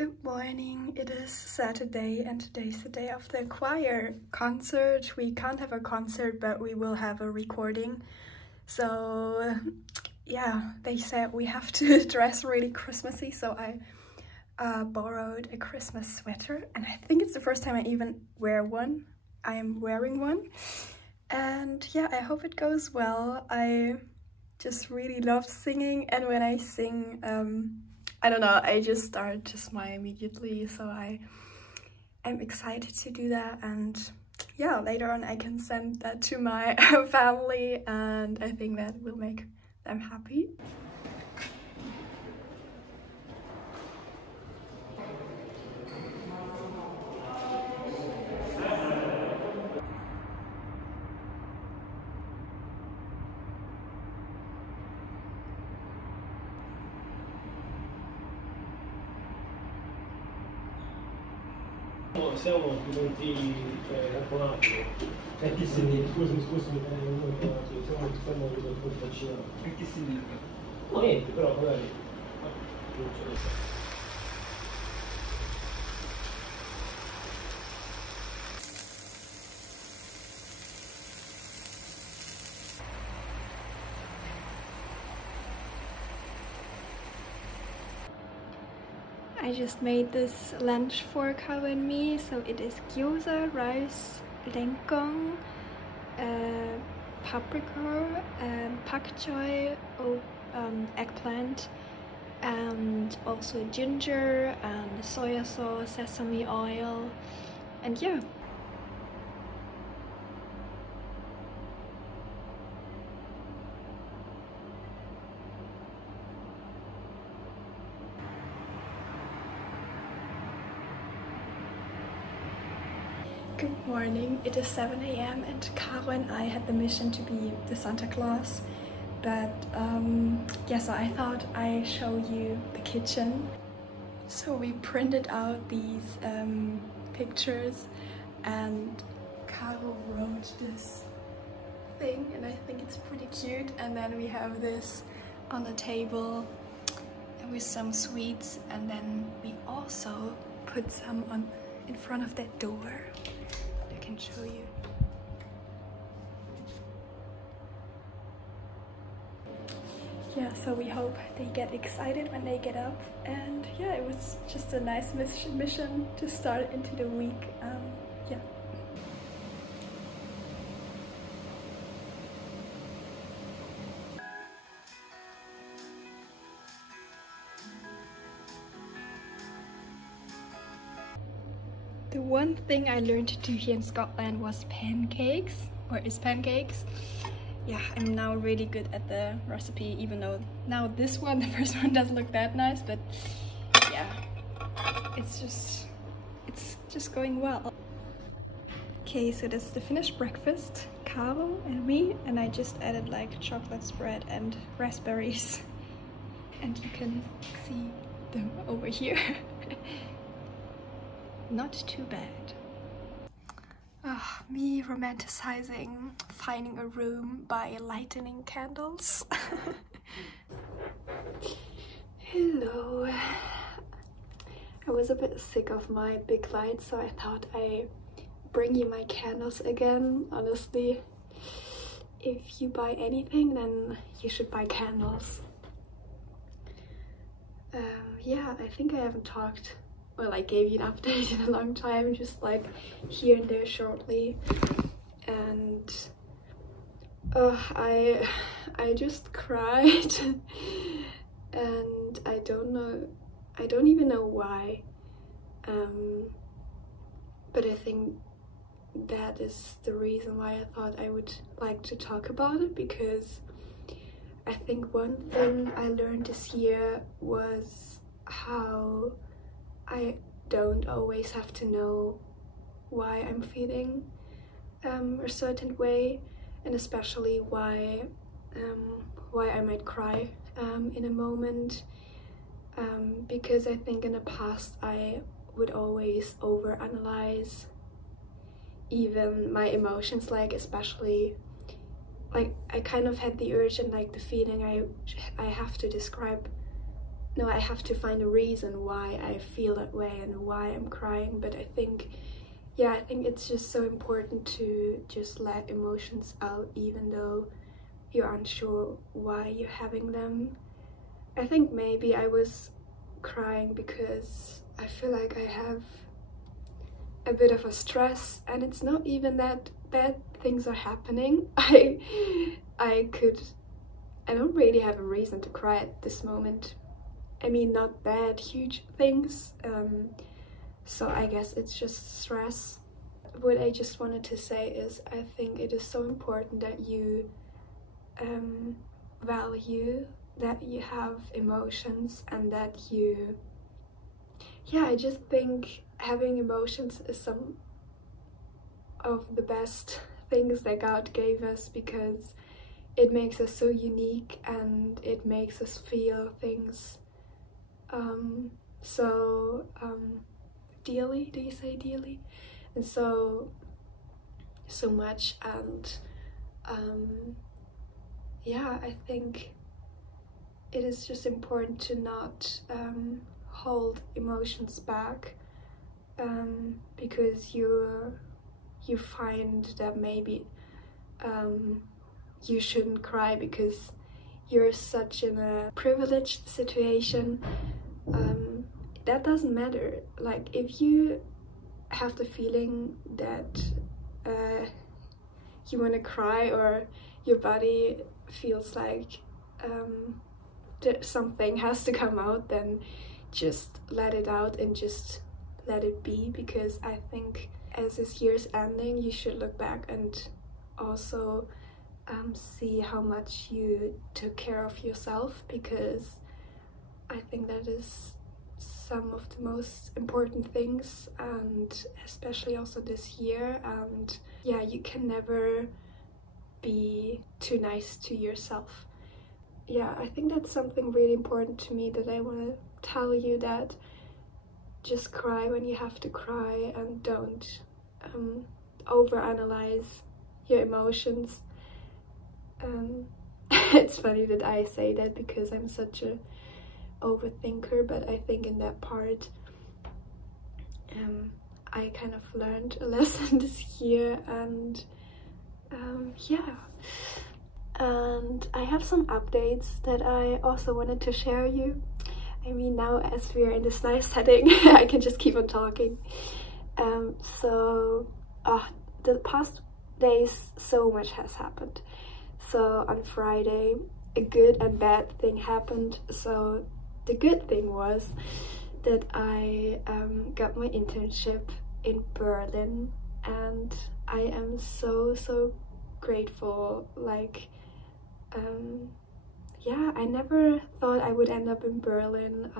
Good morning. It is Saturday and today's the day of the choir concert. We can't have a concert, but we will have a recording. So yeah, they said we have to dress really Christmassy, so I borrowed a Christmas sweater, and I think it's the first time I even wear one. I am wearing one, and yeah, I hope it goes well. I just really love singing, and when I sing, I don't know, I just start to smile immediately, so I am excited to do that. And yeah, later on I can send that to my family, and I think that will make them happy. Siamo studenti vaccinati. Che significa? Scusami, siamo vaccinati. Che significa? No, niente, però magari non ce lo so. I just made this lunch for Caro and me, so it is gyoza, rice, rengkong, paprika, pak choy, eggplant, and also ginger and soya sauce, sesame oil, and yeah. Good morning, it is 7 AM and Caro and I had the mission to be the Santa Claus, but yeah, so I thought I'd show you the kitchen. So we printed out these pictures, and Caro wrote this thing, and I think it's pretty cute. And then we have this on the table with some sweets, and then we also put some on in front of that door. I can show you. Yeah, so we hope they get excited when they get up, and yeah, it was just a nice mission to start into the week. Yeah. The one thing I learned to do here in Scotland was pancakes, or is pancakes. Yeah, I'm now really good at the recipe, even though now this one, the first one, doesn't look that nice, but yeah, it's just going well. Okay, so this is the finished breakfast, Caro and me, and I just added like chocolate spread and raspberries, and you can see them over here. Not too bad. Me romanticizing finding a room by lighting candles. Hello. I was a bit sick of my big lights, so I thought I'd bring you my candles again. Honestly, if you buy anything, then you should buy candles. Yeah, I think I haven't talked, well, I gave you an update in a long time, just like here and there shortly. And I just cried and I don't even know why, but I think that is the reason why I thought I would like to talk about it, because I think one thing I learned this year was how I don't always have to know why I'm feeling a certain way, and especially why I might cry in a moment, because I think in the past I would always overanalyze even my emotions, like especially like I kind of had the urge and like the feeling I have to describe no, I have to find a reason why I feel that way and why I'm crying. But I think, yeah, I think it's just so important to just let emotions out, even though you're unsure why you're having them. I think maybe I was crying because I feel like I have a bit of a stress, and it's not even that bad things are happening. I don't really have a reason to cry at this moment. I mean, not bad, huge things. So I guess it's just stress. What I just wanted to say is I think it is so important that you value that you have emotions, and that you, yeah, I just think having emotions is some of the best things that God gave us, because it makes us so unique and it makes us feel things so dearly, do you say dearly? And so much. And yeah, I think it is just important to not hold emotions back, because you find that maybe you shouldn't cry because you're such in a privileged situation. That doesn't matter. Like, if you have the feeling that you want to cry, or your body feels like that something has to come out, then just let it out and just let it be. Because I think as this year's ending, you should look back and also see how much you took care of yourself, because I think that is some of the most important things, and especially also this year. And yeah, you can never be too nice to yourself. Yeah, I think that's something really important to me, that I want to tell you, that just cry when you have to cry, and don't overanalyze your emotions. It's funny that I say that because I'm such a overthinker, but I think in that part I kind of learned a lesson this year. And yeah, and I have some updates that I also wanted to share you. I mean, now as we're in this nice setting, I can just keep on talking. So the past days, so much has happened. So on Friday, a good and bad thing happened. So the good thing was that I got my internship in Berlin, and I am so grateful. Like, yeah, I never thought I would end up in Berlin.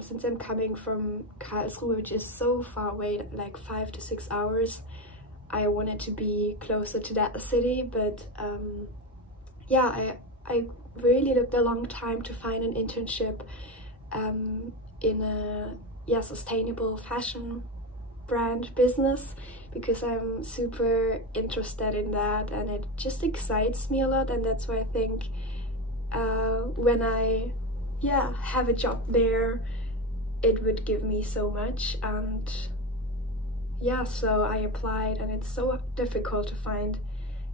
Since I'm coming from Karlsruhe, which is so far away, like 5 to 6 hours, I wanted to be closer to that city. But yeah, I really looked a long time to find an internship in a sustainable fashion brand business, because I'm super interested in that, and it just excites me a lot. And that's why I think when I have a job there, it would give me so much. And yeah, so I applied, and it's so difficult to find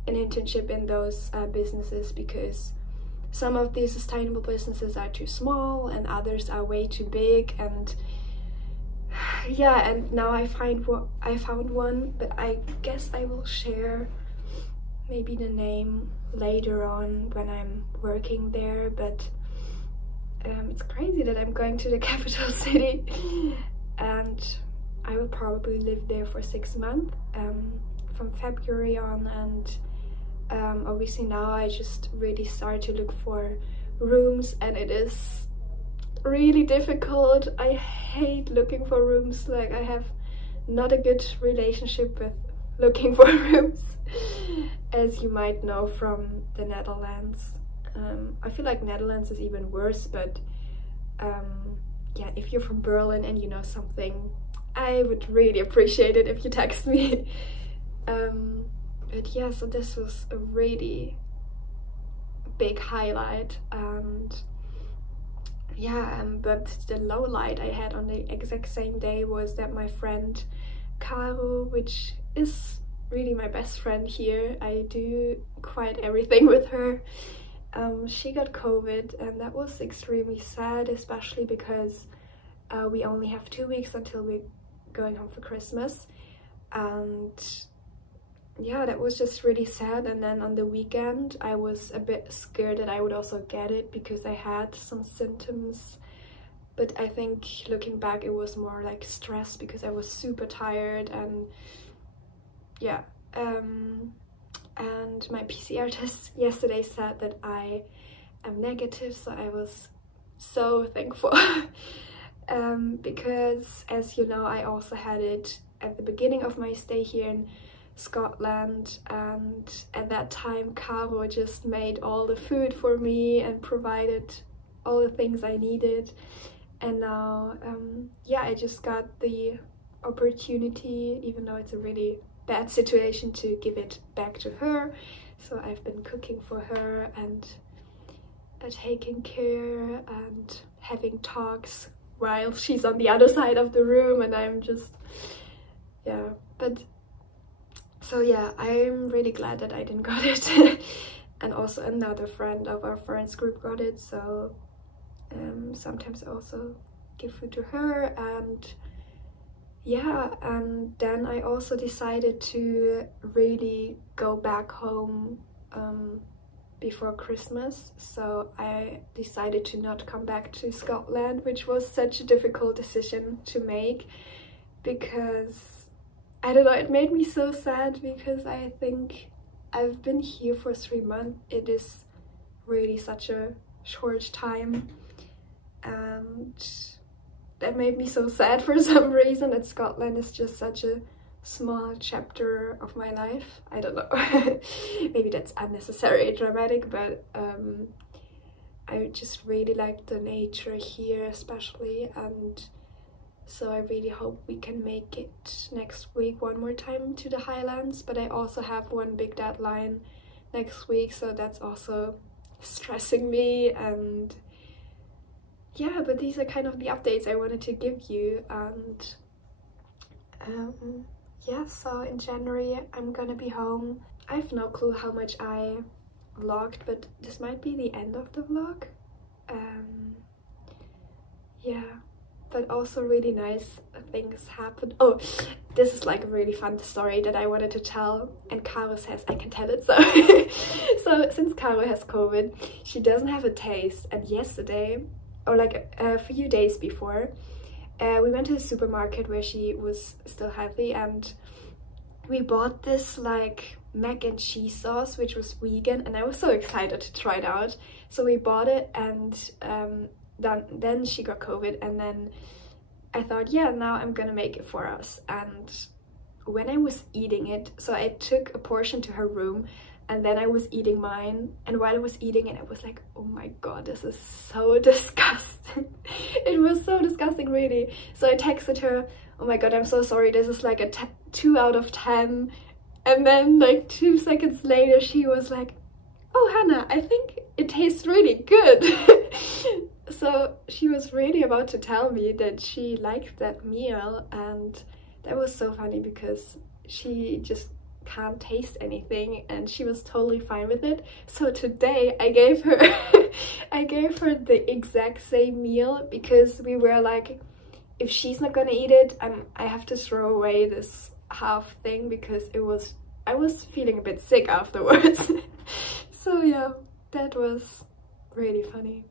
an internship in those businesses, because some of these sustainable businesses are too small and others are way too big. And yeah, and now I found one, but I guess I will share maybe the name later on when I'm working there. But it's crazy that I'm going to the capital city, and I will probably live there for 6 months from February on. And obviously now I just really start to look for rooms, and it is really difficult. I hate looking for rooms. Like, I have not a good relationship with looking for rooms, as you might know from the Netherlands. I feel like Netherlands is even worse, but yeah, if you're from Berlin and you know something, I would really appreciate it if you text me. But yeah, so this was a really big highlight. And yeah, but the low light I had on the exact same day was that my friend Caro, which is really my best friend here, I do quite everything with her, she got COVID, and that was extremely sad, especially because we only have 2 weeks until we're going home for Christmas. And yeah, that was just really sad. And then on the weekend I was a bit scared that I would also get it because I had some symptoms, but I think looking back it was more like stress because I was super tired. And yeah, and my PCR test yesterday said that I am negative, so I was so thankful. Because as you know, I also had it at the beginning of my stay here in Scotland, and at that time Caro just made all the food for me and provided all the things I needed. And now yeah, I just got the opportunity, even though it's a really bad situation, to give it back to her. So I've been cooking for her and taking care and having talks while she's on the other side of the room, and I'm just, yeah. But so yeah, I'm really glad that I didn't got it. And also another friend of our friends group got it, so sometimes I also give food to her. And yeah, and then I also decided to really go back home before Christmas, so I decided to not come back to Scotland, which was such a difficult decision to make because I don't know, it made me so sad because I think I've been here for 3 months. It is really such a short time, and that made me so sad for some reason, that Scotland is just such a small chapter of my life. I don't know. Maybe that's unnecessary dramatic, but I just really like the nature here especially, and so I really hope we can make it next week one more time to the Highlands. But I also have one big deadline next week, so that's also stressing me. And yeah, but these are kind of the updates I wanted to give you. And yeah, so in January I'm gonna be home. I have no clue how much I vlogged, but this might be the end of the vlog. Yeah, but also really nice things happened. Oh, this is like a really fun story that I wanted to tell, and Caro says I can tell it. So so since Caro has COVID, she doesn't have a taste, and yesterday, or like a few days before, we went to the supermarket where she was still healthy, and we bought this like mac and cheese sauce which was vegan, and I was so excited to try it out. So we bought it, and then she got COVID, and then I thought, yeah, now I'm gonna make it for us. And when I was eating it, so I took a portion to her room, and then I was eating mine, and while I was eating it I was like, oh my god, this is so disgusting. It was so disgusting, really. So I texted her, oh my god, I'm so sorry, this is like a 2 out of 10. And then like 2 seconds later she was like, oh Hannah, I think it tastes really good. So she was really about to tell me that she liked that meal, and that was so funny because she just can't taste anything and she was totally fine with it. So today I gave her I gave her the exact same meal, because we were like, if she's not gonna eat it, I have to throw away this half thing, because I was feeling a bit sick afterwards. So yeah, that was really funny.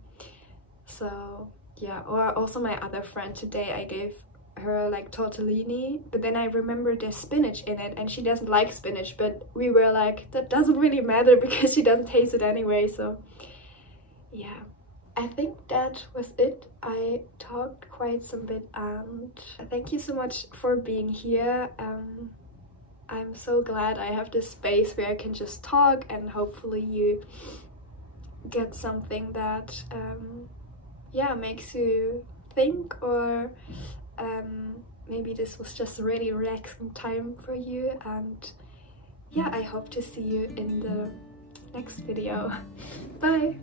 So yeah, or also my other friend today, I gave her like tortellini, but then I remembered there's spinach in it and she doesn't like spinach, but we were like, that doesn't really matter because she doesn't taste it anyway. So yeah, I think that was it. I talked quite some bit, and thank you so much for being here. I'm so glad I have this space where I can just talk, and hopefully you get something that yeah, makes you think, or maybe this was just a really relaxing time for you. And yeah, I hope to see you in the next video. Bye!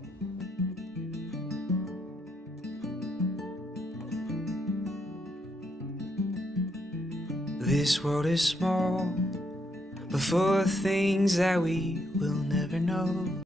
This world is small, but full of things that we will never know.